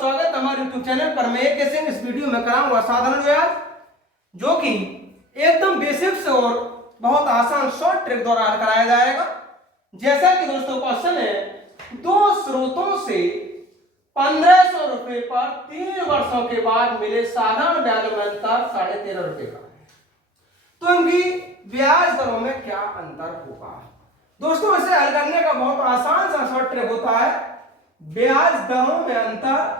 स्वागत है हमारे YouTube चैनल पर। मैं एक सिंह इस वीडियो में कराऊंगा साधारण ब्याज, जो कि एकदम बेसिक से और बहुत आसान शॉर्ट ट्रिक द्वारा हल कराया जाएगा। जैसा कि दोस्तों क्वेश्चन है, दो स्रोतों से 1500 रुपए पर 3 वर्षों के बाद मिले साधारण ब्याज में अंतर 13.5 रुपए का है, तो इनकी ब्याज दरों में क्या अंतर होगा। दोस्तों इसे हल करने का बहुत आसान सा शॉर्ट ट्रिक होता है। ब्याज दरों में अंतर,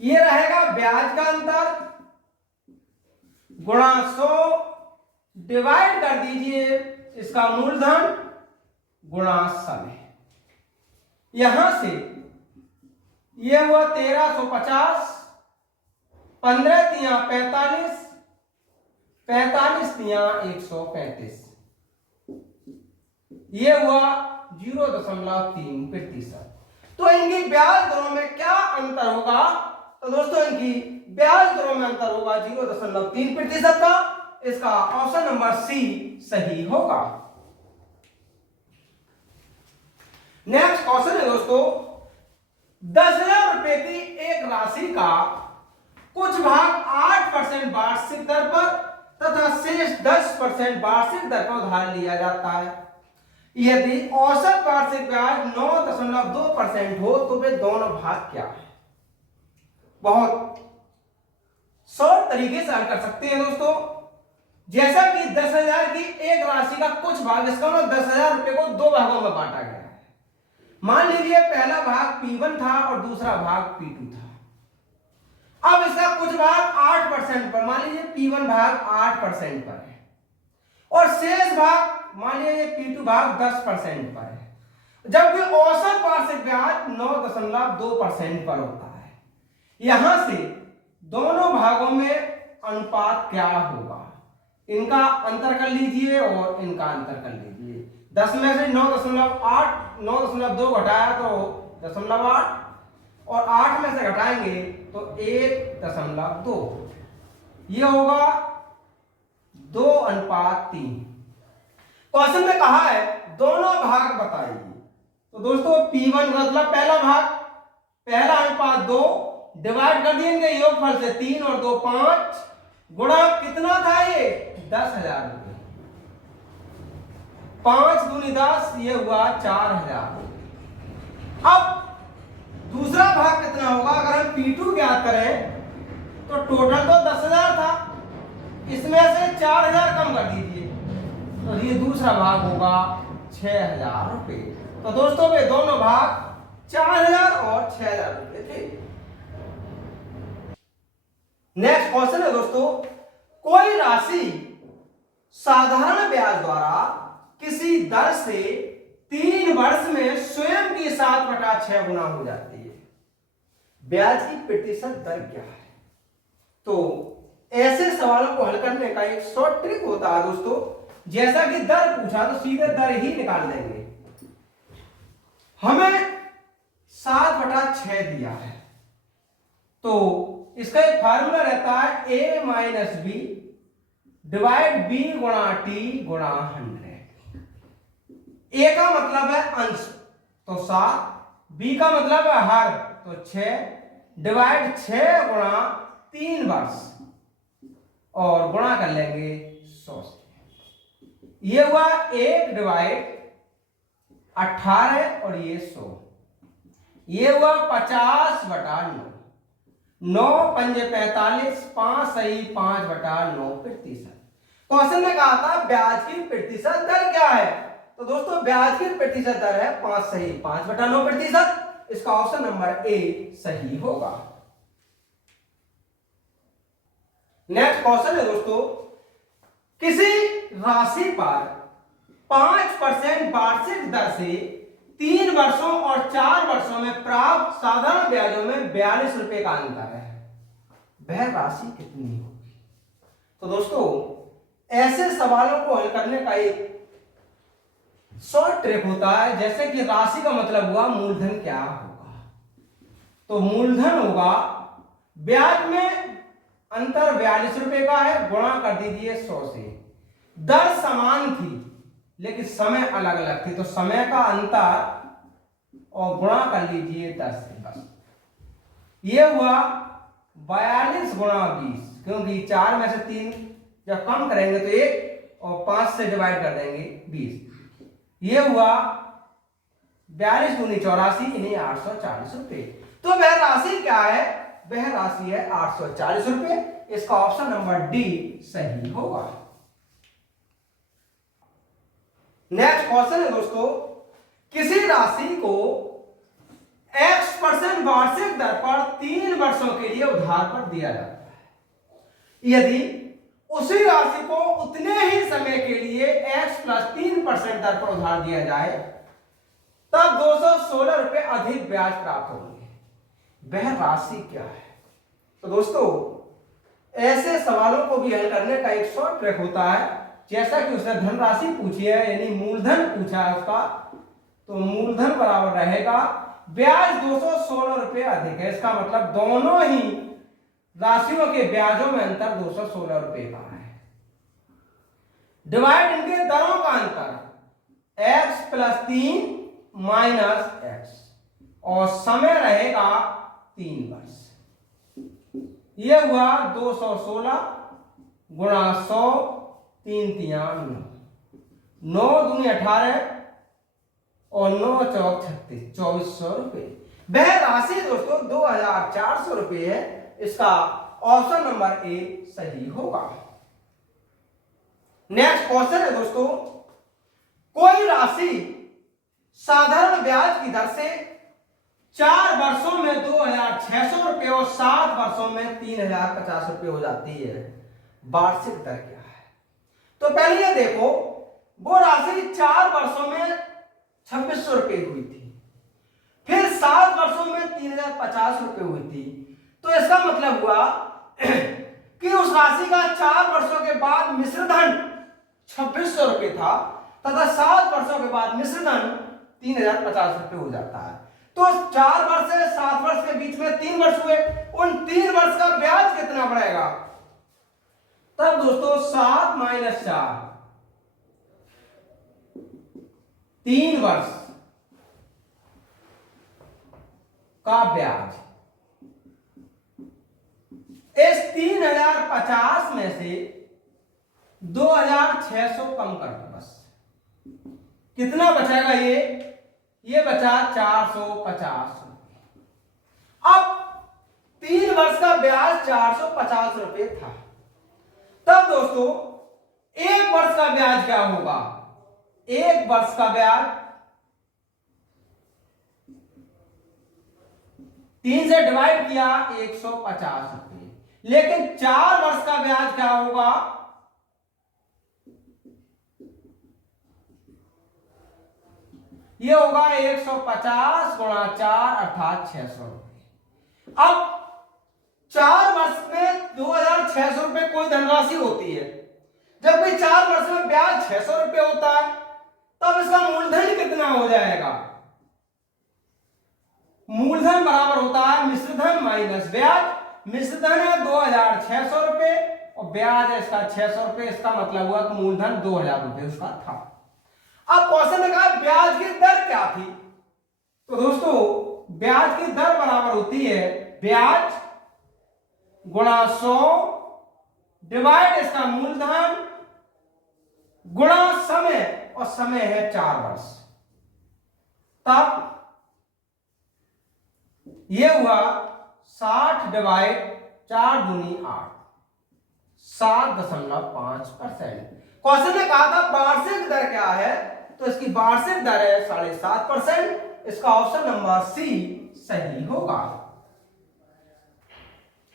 ये रहेगा ब्याज का अंतर गुणा 100 डिवाइड कर दीजिए इसका मूलधन गुणा समय। यहां से ये हुआ 1350, 15 तिया 45, 45 तिया 135, ये हुआ 0.3%। तो इनकी ब्याज दरों में क्या अंतर होगा? तो दोस्तों इनकी ब्याज दरों में अंतर होगा 0.3% का। इसका ऑप्शन नंबर सी सही होगा। नेक्स्ट क्वेश्चन है दोस्तों, 10,000 रुपए की एक राशि का कुछ भाग 8% वार्षिक दर पर तथा शेष 10% वार्षिक दर पर उधार लिया जाता है। यदि औसत वार्षिक ब्याज 9.2% हो तो वे दोनों भाग क्या है? बहुत शॉर्ट तरीके से हल कर सकते हैं दोस्तों। जैसा कि 10,000 की एक राशि का कुछ भाग, इसका मतलब 10,000 रुपए को दो भागों में बांटा गया है। मान लीजिए पहला भाग P1 था और दूसरा भाग P2 था। अब इसका कुछ भाग 8% पर, मान लीजिए P1 भाग 8% पर है और शेष भाग मान लीजिए P2 भाग 10% पर है, जबकि औसत वार्षिक ब्याज 9.2% पर होता है। यहां से दोनों भागों में अनुपात क्या होगा? इनका अंतर कर लीजिए और इनका अंतर कर लीजिए। 10 में से 9.2 घटाया तो 0.8 और 8 में से घटाएंगे तो 1.2, ये होगा 2:3। क्वेश्चन में कहा है दोनों भाग बताइए। तो दोस्तों P1 मतलब पहला भाग, पहला अनुपात 2 डिवाइड कर देंगे योगफल से 3 और 2 5 गुणा कितना था ये 10,000 रुपए, 5 दूनी 10, ये हुआ 4,000। अब दूसरा भाग कितना होगा? अगर हम P2 ज्ञात करें तो टोटल तो 10,000 था, इसमें से 4,000 कम कर दीजिए तो ये दूसरा भाग होगा 6,000 रुपए। तो दोस्तों वे दोनों भाग 4,000 और 6,000 रुपए थे। नेक्स्ट क्वेश्चन है दोस्तों, कोई राशि साधारण ब्याज द्वारा किसी दर से 3 वर्ष में स्वयं की 7/6 गुना हो जाती है, ब्याज की प्रतिशत दर क्या है? तो ऐसे सवालों को हल करने का एक शॉर्ट ट्रिक होता है दोस्तों। जैसा कि दर पूछा तो सीधे दर ही निकाल देंगे। हमें 7/6 दिया है तो इसका एक फार्मूला रहता है a minus B divide b गुणा t गुणा 100। a का मतलब है अंश तो 7, b का मतलब है हर तो 6 डिवाइड 6 गुणा 3 वर्ष और गुणा कर लेंगे 100 से। ये हुआ 1 डिवाइड 18 और ये 100, ये हुआ 50/9, 9 पंजे 45, 5 सही 5/9%। क्वेश्चन में कहा था ब्याज की प्रतिशत दर क्या है? तो दोस्तों ब्याज की प्रतिशत दर है 5 सही 5/9%। इसका ऑप्शन नंबर ए सही होगा। नेक्स्ट क्वेश्चन है दोस्तों, किसी राशि पर 5% वार्षिक दर से 3 वर्षों और 4 वर्षों में प्राप्त साधारण ब्याजों में 42 रुपए का अंतर है, वह राशि कितनी होगी? तो दोस्तों ऐसे सवालों को हल करने का एक शॉर्ट ट्रिक होता है। जैसे कि राशि का मतलब हुआ मूलधन क्या होगा, तो मूलधन होगा ब्याज में अंतर 42 रुपए का है, गुणा कर दीजिए 100 से। दर समान थी लेकिन समय अलग अलग थी, तो समय का अंतर और गुणा कर लीजिए 10 से। बस ये हुआ 42 गुणा 20, क्योंकि 4 में से 3 जब कम करेंगे तो 1 और 5 से डिवाइड कर देंगे 20। ये हुआ 42 दूनी 84 यानी 840 रुपए। तो वह राशि क्या है? वह राशि है 840 रुपए। इसका ऑप्शन नंबर डी सही होगा। नेक्स्ट क्वेश्चन है दोस्तों, किसी राशि को x% वार्षिक दर पर 3 वर्षों के लिए उधार पर दिया जाता है। यदि उसी राशि को उतने ही समय के लिए x + 3% दर पर उधार दिया जाए तब 216 रुपए अधिक ब्याज प्राप्त होंगे। वह राशि क्या है? तो दोस्तों ऐसे सवालों को भी हल करने का एक शॉर्ट ट्रिक होता है। जैसा कि उसने धनराशि पूछी है यानी मूलधन पूछा है उसका, तो मूलधन बराबर रहेगा ब्याज 216 रुपए अधिक है। इसका मतलब दोनों ही राशियों के ब्याजों में अंतर 216 रुपए का है। डिवाइड इनके दरों का अंतर x + 3 - x और समय रहेगा 3 वर्ष। यह हुआ 216 गुणा 100, 3 × 9, 9 दूनी 18 और 9 चौक 36, 2400 रुपए। वह राशि दोस्तों 2400 रुपए है। इसका ऑप्शन नंबर ए सही होगा। नेक्स्ट क्वेश्चन है दोस्तों, कोई राशि साधारण ब्याज की दर से 4 वर्षों में 2600 रुपए और 7 वर्षों में 3050 रुपए हो जाती है। वार्षिक दर क्या है? तो पहले ये देखो, वो राशि 4 वर्षों में 2600 रुपए हुई थी, फिर 7 वर्षों में 3050 रुपए हुई थी। तो इसका मतलब हुआ कि उस राशि का 4 वर्षों के बाद मिश्र धन 2600 रुपए था तथा 7 वर्षों के बाद मिश्र धन 3050 रुपए हो जाता है। तो 4 वर्ष से 7 वर्ष के बीच में 3 वर्ष हुए, उन 3 वर्ष का ब्याज कितना बढ़ेगा? तब दोस्तों 7 - 4, 3 वर्ष का ब्याज। इस 3050 में से 2600 कम कर दो बस। कितना बचेगा? ये बचा 450 रुपए। अब 3 वर्ष का ब्याज 450 रुपए था। तब दोस्तों 1 वर्ष का ब्याज क्या होगा? 1 वर्ष का ब्याज 3 से डिवाइड किया 150 रुपए। लेकिन 4 वर्ष का ब्याज क्या होगा? ये होगा 150 गुणा 4 अर्थात 600 रुपए। अब 4 वर्ष में 2600 रुपए कोई धनराशि होती है, जबकि 4 वर्ष में ब्याज 600 रुपए होता है। तब इसका मूलधन कितना हो जाएगा? मूलधन बराबर होता है मिश्रधन माइनस ब्याज। मिश्रधन है 2600 रुपए और ब्याज है इसका 600 रुपए। इसका मतलब हुआ कि मूलधन 2000 रुपए उसका था। अब क्वेश्चन ने कहा ब्याज की दर क्या थी? तो दोस्तों ब्याज की दर बराबर होती है ब्याज गुणा 100 डिवाइड इसका मूलधन गुणा समय, और समय है 4 वर्ष। तब यह हुआ 60 डिवाइड 4 दूनी 8, 7.5%। क्वेश्चन ने कहा था वार्षिक दर क्या है? तो इसकी वार्षिक दर है 7.5%। इसका ऑप्शन नंबर सी सही होगा।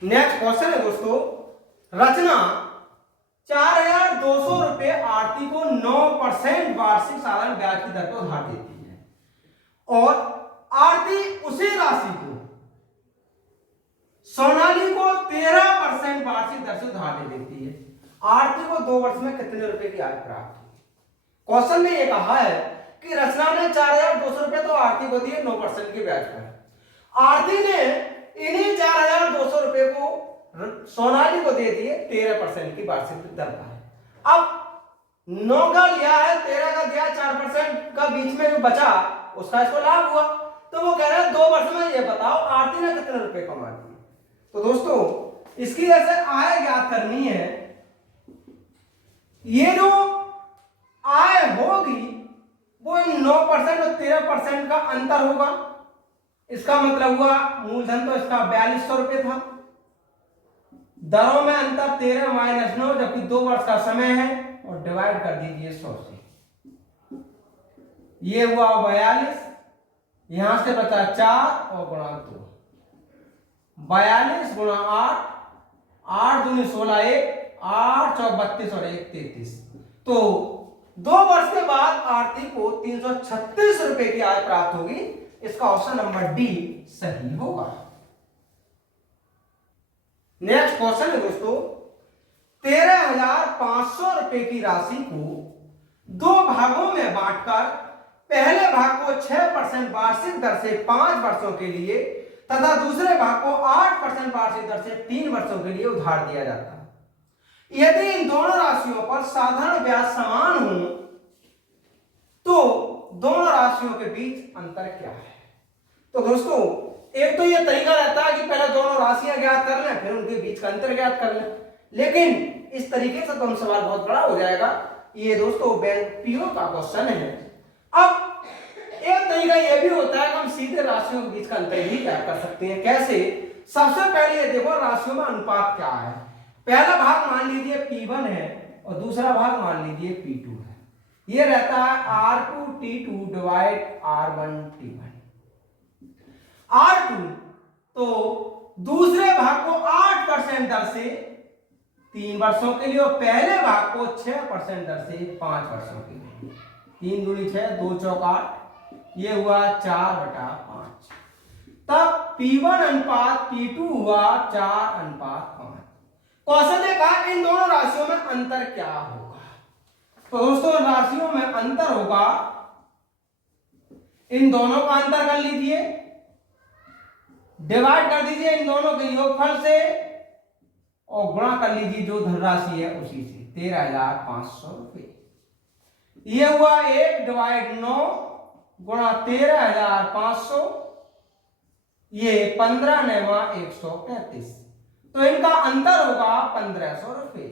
नेक्स्ट क्वेश्चन है दोस्तों, रचना 4200 रुपए आरती को 9% वार्षिक साधारण ब्याज की दर पर उधार देती है और आरती उसी राशि को सोनाली को 13% वार्षिक दर से उधार दे देती है। आरती को 2 वर्ष में कितने रुपए की आय प्राप्त हुई? क्वेश्चन ने यह कहा है कि रचना ने 4200 रुपए तो आरती को दिए 9% के ब्याज पर। आरती ने इन्हीं 4200 रुपए को सोनाली को दे दिए 13% की वार्षिक दर पर। अब 9 का लिया है, 13 का दिया, 4% का बीच में जो बचा उसका इसको लाभ हुआ। तो वो कह रहे हैं 2 वर्ष में ये बताओ आरती ने कितने रुपए कमाती है। तो दोस्तों इसकी जैसे आय ज्ञात करनी है, ये जो आय होगी वो 9% और 13% का अंतर होगा। इसका मतलब हुआ मूलधन तो इसका 4200 रुपये था, दरों में अंतर 13 माइनस 9, जबकि 2 वर्ष का समय है, और डिवाइड कर दीजिए 100 से। ये हुआ 42, यहां से बचा 4 और गुणा 2, 42 गुणा 8, 8 दूनी 16, 1, 8 चौक 32 और 1 33। तो 2 वर्ष के बाद आरती को 336 रुपए की आय प्राप्त होगी। इसका ऑप्शन नंबर डी सही होगा। नेक्स्ट क्वेश्चन है दोस्तों, 13,500 रुपए की राशि को 2 भागों में बांटकर पहले भाग को 6% वार्षिक दर से 5 वर्षों के लिए तथा दूसरे भाग को 8% वार्षिक दर से 3 वर्षों के लिए उधार दिया जाता है। यदि इन दोनों राशियों पर साधारण ब्याज समान हो तो दोनों राशियों के बीच अंतर क्या है। तो दोस्तों एक तो ये तरीका रहता है कि पहले दोनों राशियां ज्ञात कर लें, फिर उनके बीच का अंतर ज्ञात कर लें, लेकिन इस तरीके से तो हम सवाल बहुत बड़ा हो जाएगा। ये दोस्तों बैंक पीओ का क्वेश्चन है। अब एक तरीका ये भी होता है कि हम सीधे राशियों के बीच का अंतर भी ज्ञात कर सकते हैं। कैसे? सबसे पहले ये देखो राशियों में अनुपात क्या है। पहला भाग मान लीजिए P1 है और दूसरा भाग मान लीजिए P2 है। ये रहता है R2T2 डिवाइड R1T1। R2 तो दूसरे भाग को 8% दर से 3 वर्षों के लिए और पहले भाग को 6% दर से 5 वर्षों के लिए। 3 दूनी 6, 2 चौक 8, ये हुआ 4/5। तब P1 अनुपात P2 हुआ 4/5। क्वेश्चन ने कहा इन दोनों राशियों में अंतर क्या होगा। तो दोस्तों राशियों में अंतर होगा, इन दोनों का अंतर कर लीजिए, डिवाइड कर दीजिए इन दोनों के योगफल से और गुणा कर लीजिए जो धनराशि है उसी से, 13,500 रुपए। ये हुआ 1 डिवाइड 9 गुणा 13,500, ये 15 9 135। तो इनका अंतर होगा 1500 रुपए।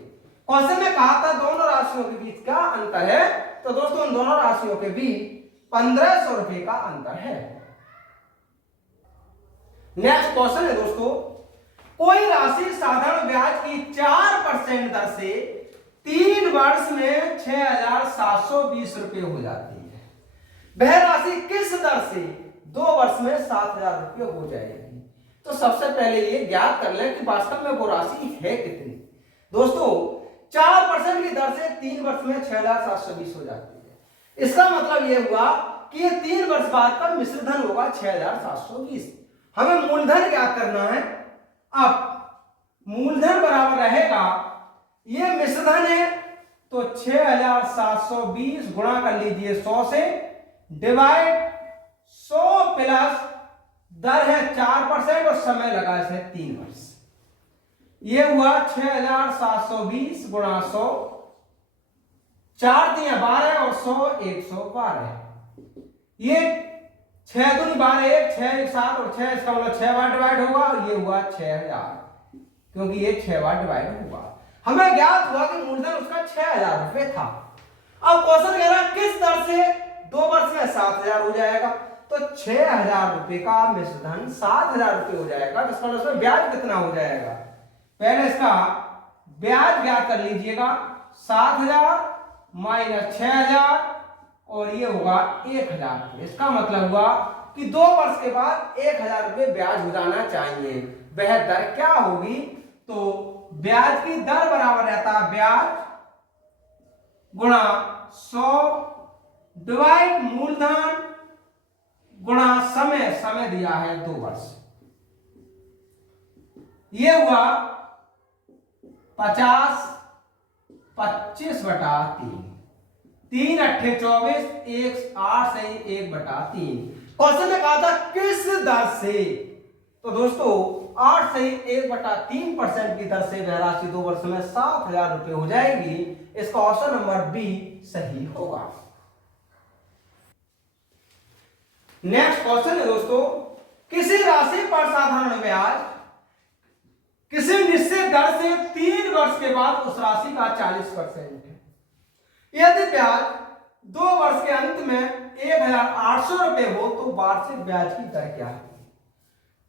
क्वेश्चन में कहा था दोनों राशियों के बीच क्या अंतर है, तो दोस्तों इन दोनों राशियों के बीच 1500 रुपए का अंतर है। नेक्स्ट क्वेश्चन है दोस्तों, कोई राशि साधारण ब्याज की 4% दर से 3 वर्ष में 6,720 रुपए हो जाती है। वह राशि किस दर से 2 वर्ष में 7,000 रुपए हो जाएगी। तो सबसे पहले ये ज्ञात कर लें कि वास्तव में वो राशि है कितनी। दोस्तों 4% की दर से 3 वर्ष में 6,720 हो जाती है। इसका मतलब ये हुआ कि ये 3 वर्ष बाद का मिश्र धन होगा 6,720। हमें मूलधन ज्ञात करना है। अब मूलधन बराबर रहेगा, ये मिश्रधन है तो 6,720 गुणा कर लीजिए 100 से, डिवाइड 100 प्लस दर है 4% और समय लगा है 3 वर्ष। ये हुआ 6,720 गुणा 100, 4 3 12 और 100 112। ये 6 दूनी 12, 1 6 1 7 और 6, इसका मतलब 6 बार डिवाइड होगा और ये हुआ 6,000, क्योंकि ये 6 बार डिवाइड हुआ। हमें ज्ञात हुआ कि मूलधन उसका 6,000 रुपए था। अब क्वेश्चन कह रहा है किस दर से 2 वर्ष में 7,000 हो जाएगा। तो 6,000 रुपए का मिश्रधन 7,000 रुपए हो जाएगा, जिसका मतलब उसमें ब्याज कितना हो जाएगा। पहले इसका ब्याज ज्ञात कर लीजिएगा, 7,000 माइनस 6,000 और ये होगा 1,000 रुपए। इसका मतलब हुआ कि 2 वर्ष के बाद 1,000 रुपए ब्याज हो जाना चाहिए। वह दर क्या होगी, तो ब्याज की दर बराबर रहता है ब्याज गुणा 100 डिवाइड मूलधन गुणा समय, समय दिया है 2 वर्ष। ये हुआ 50 25/3, 3 8 24, 1 8 से 1/3। क्वेश्चन ने कहा था किस दर से, तो दोस्तों 8 से 1/3% की दर से वह राशि 2 वर्ष में 7,000 रुपए हो जाएगी। इसका ऑप्शन नंबर बी सही होगा। नेक्स्ट क्वेश्चन है दोस्तों, किसी राशि पर साधारण ब्याज किसी निश्चित दर से 3 वर्ष के बाद उस राशि का 40% है। यदि ब्याज 2 वर्ष के अंत में 1,800 रुपए हो तो वार्षिक ब्याज की दर क्या है?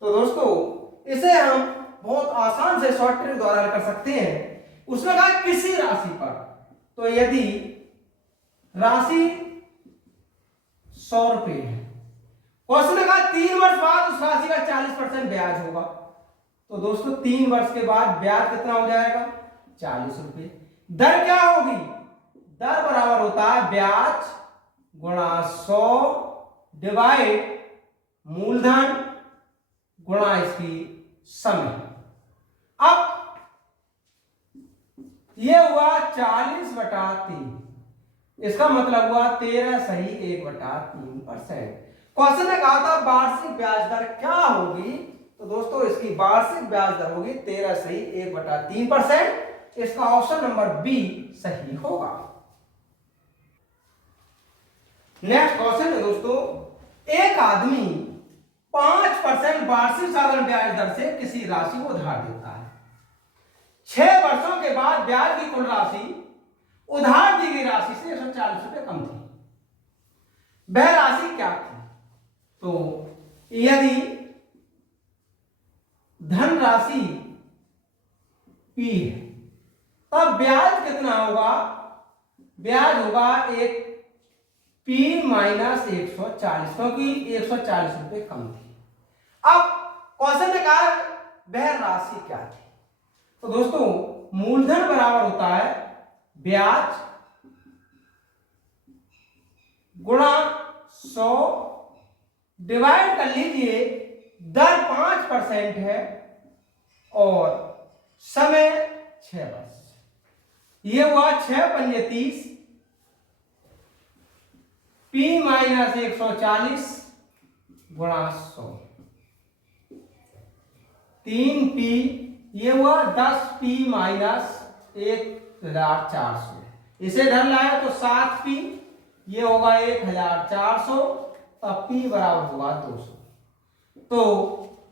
तो दोस्तों इसे हम बहुत आसान से शॉर्ट ट्रिक द्वारा कर सकते हैं। उसने कहा किसी राशि पर, तो यदि राशि 100 रुपए है, क्वेश्चन ने कहा 3 वर्ष बाद उस राशि का 40% ब्याज होगा, तो दोस्तों 3 वर्ष के बाद ब्याज कितना हो जाएगा? 40 रुपए। दर क्या होगी? दर बराबर होता है ब्याज गुणा 100 डिवाइड मूलधन गुणा इसकी समय। अब ये हुआ 40/3, इसका मतलब हुआ 13 सही 1/3%। क्वेश्चन ने कहा था वार्षिक ब्याज दर क्या होगी, तो दोस्तों इसकी वार्षिक ब्याज दर होगी 13 सही 1/3%। इसका ऑप्शन नंबर बी सही होगा। नेक्स्ट क्वेश्चन है दोस्तों, एक आदमी 5% वार्षिक साधारण ब्याज दर से किसी राशि को उधार देता है। 6 वर्षों के बाद ब्याज की कुल राशि उधार दी गई राशि से 140 रुपए कम थी। वह राशि क्या थी? तो यदि धन राशि P है तब ब्याज कितना होगा? ब्याज होगा एक P माइनस 140, क्योंकि 140 रुपए कम थी। अब क्वेश्चन ने कहा वह राशि क्या थी, तो दोस्तों मूलधन बराबर होता है ब्याज गुणा 100 डिवाइड कर लीजिए दर 5% है और समय 6 वर्ष। ये हुआ 6 पंजे 30, P माइनस 140 गुणा 100, 3P, ये हुआ 10P माइनस 1,400। इसे धन लाया तो 7P, ये होगा 1,400, तब P बराबर होगा 200। तो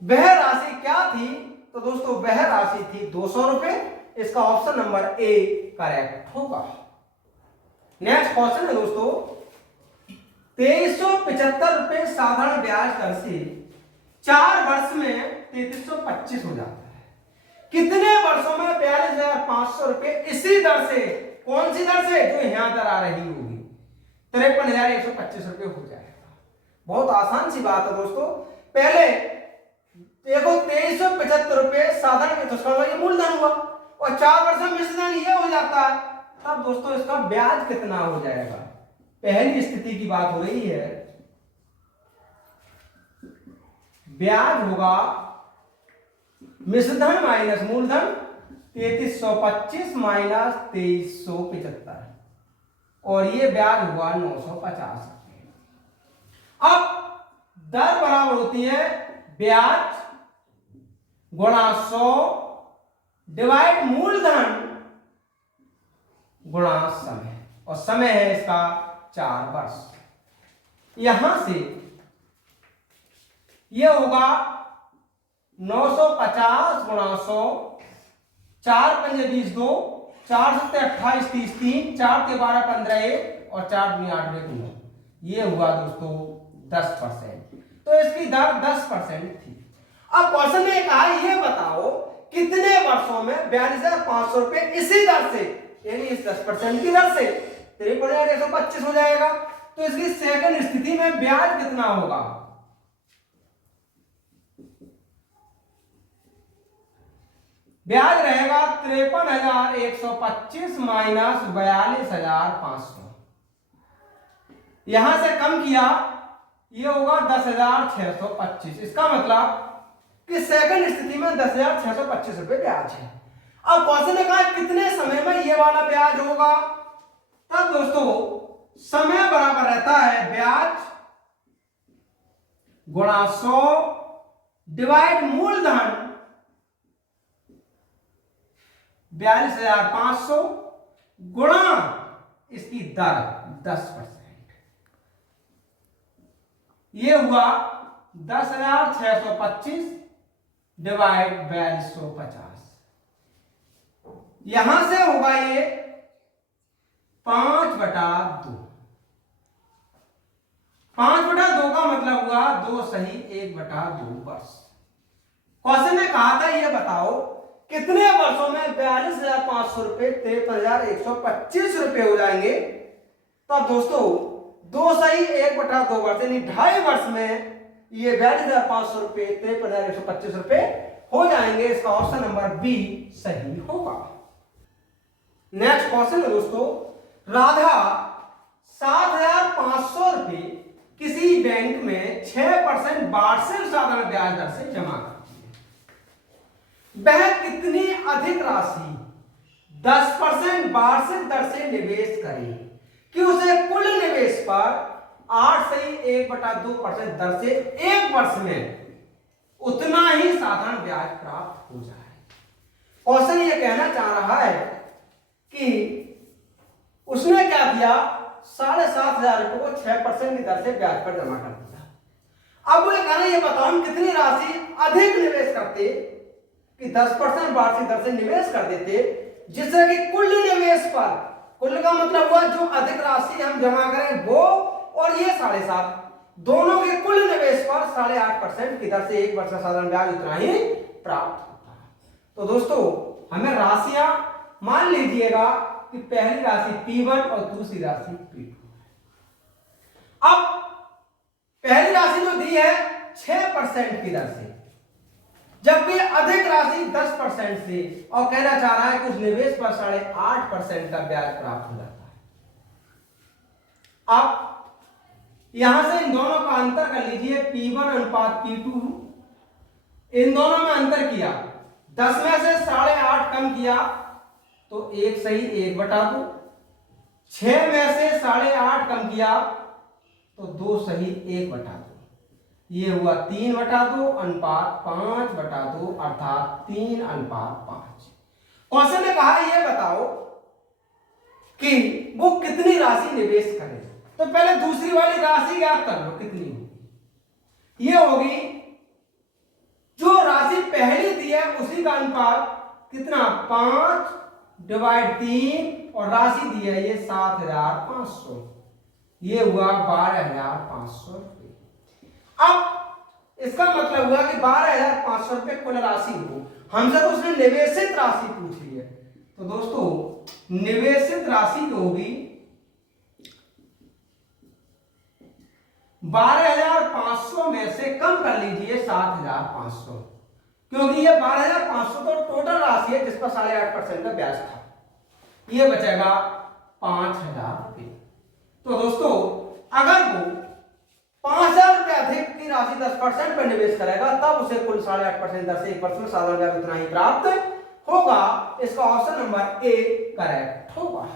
वह राशि क्या थी? तो दोस्तों वह राशि थी 200 रुपए। इसका ऑप्शन नंबर ए करेक्ट होगा। नेक्स्ट क्वेश्चन है दोस्तों, 2375 रुपए साधारण ब्याज दर से 4 वर्ष में 3325 हो जाता है। कितने वर्षों में 42,500 रुपए इसी दर से, कौन सी दर से? जो यहां दर आ रही होगी, 53,125 रुपए हो जाएगा। बहुत आसान सी बात है दोस्तों। पहले देखो 2375 रुपए साधारण ये मूलधन हुआ और 4 वर्ष में मिश्रधन ये हो जाता है, तब दोस्तों इसका ब्याज कितना हो जाएगा? पहली स्थिति की बात हो रही है, ब्याज होगा मिश्रधन माइनस मूलधन 3325 माइनस 2375 और ये ब्याज हुआ 950 रुपए। अब दर बराबर होती है ब्याज गुणा 100 डिवाइड मूलधन गुणा समय, और समय है इसका 4 वर्ष। यहां से ये होगा 950 गुणा 100, 4 पंजे 20 2, 4 सत्ते 28 30 3, 4 के 12 15 1 और 4 दूनी 8 में 9। ये हुआ दोस्तों 10%। तो इसकी दर 10% थी। अब क्वेश्चन ने कहा ये बताओ कितने वर्षों में 42,500 रुपए इसी दर से, यानी इस 10% की दर से 53,125 हो जाएगा। तो इसकी सेकंड स्थिति में ब्याज कितना होगा? ब्याज रहेगा 53,125 माइनस 42,500। यहां से कम किया, ये होगा 10,625। इसका मतलब कि सेकंड स्थिति में 10,625 रुपए ब्याज है। अब क्वेश्चन ने कहा कितने समय में ये वाला ब्याज होगा, तब दोस्तों समय बराबर रहता है ब्याज गुणा 100 डिवाइड मूलधन 42,500 गुणा इसकी दर 10%। ये हुआ 10,625 डिवाइड 4250। यहां से होगा ये 5/2। 5/2 का मतलब हुआ 2 सही 1/2 वर्ष। क्वेश्चन ने कहा था ये बताओ कितने वर्षों में 42,500 रुपए 53,125 रुपए हो जाएंगे। तो अब दोस्तों 2 सही 1/2 वर्ष यानी 2.5 वर्ष में ये 42,500 रुपए 53,125 रुपए हो जाएंगे। इसका ऑप्शन नंबर बी सही होगा। नेक्स्ट क्वेश्चन है दोस्तों, राधा 7,500 रुपए किसी बैंक में 6% वार्षिक साधारण ब्याज दर से जमा करती है। वह कितनी अधिक राशि 10% वार्षिक दर से निवेश करे कि उसे कुल निवेश पर 8 सही 1/2% दर से 1 वर्ष में उतना ही साधारण ब्याज प्राप्त हो जाए। क्वेश्चन ये कहना चाह रहा है कि उसने क्या किया, 7,500 रुपए को 6% की दर से ब्याज पर जमा कर दिया। अब वो कहना ये बताओ हम कितनी राशि अधिक निवेश करते कि 10% वार्षिक दर से निवेश कर देते जिससे कि कुल निवेश पर, कुल का मतलब हुआ जो अधिक राशि हम जमा करें वो और ये 7.5 दोनों के कुल निवेश पर 8.5% की दर से 1 वर्ष का साधारण ब्याज उतना ही प्राप्त होता है। तो दोस्तों हमें राशियां मान लीजिएगा कि पहली राशि P1 और दूसरी राशि P2। अब पहली राशि जो दी है 6% की दर से, जबकि अधिक राशि 10% से और कहना चाह रहा है कि उस निवेश पर 8.5% का ब्याज प्राप्त हो जाता है। अब यहां से इन दोनों का अंतर कर लीजिए, P1 अनुपात P2, इन दोनों में अंतर किया, 10 में से 8.5 कम किया तो 1 सही 1/2, 6 में से 8.5 कम किया तो 2 सही 1/2, ये हुआ 3/2 अनुपात 5/2 अर्थात 3:5। क्वेश्चन ने कहा ये बताओ कि वो कितनी राशि निवेश करे। तो पहले दूसरी वाली राशि याद कर लो कितनी होगी, ये होगी जो राशि पहली दी है उसी का अनुपात कितना 5/3 और राशि दी है ये 7,500, ये हुआ 12,500 रुपए। अब इसका मतलब हुआ कि 12,500 रुपए कुल राशि हो, हमसे तो उसने निवेशित राशि पूछी है। तो दोस्तों निवेशित राशि जो होगी 12,500 में से कम कर लीजिए 7,500, क्योंकि ये 12,500 तो टोटल राशि है जिस पर 8.5% का ब्याज था, ये बचेगा 5,000 रुपये। तो दोस्तों अगर वो 5,000 रुपये अधिक की राशि 10% पर निवेश करेगा तब उसे कुल 8.5% दर से 1 वर्ष में साधारण ब्याज उतना ही प्राप्त होगा। इसका ऑप्शन नंबर ए करेक्ट होगा।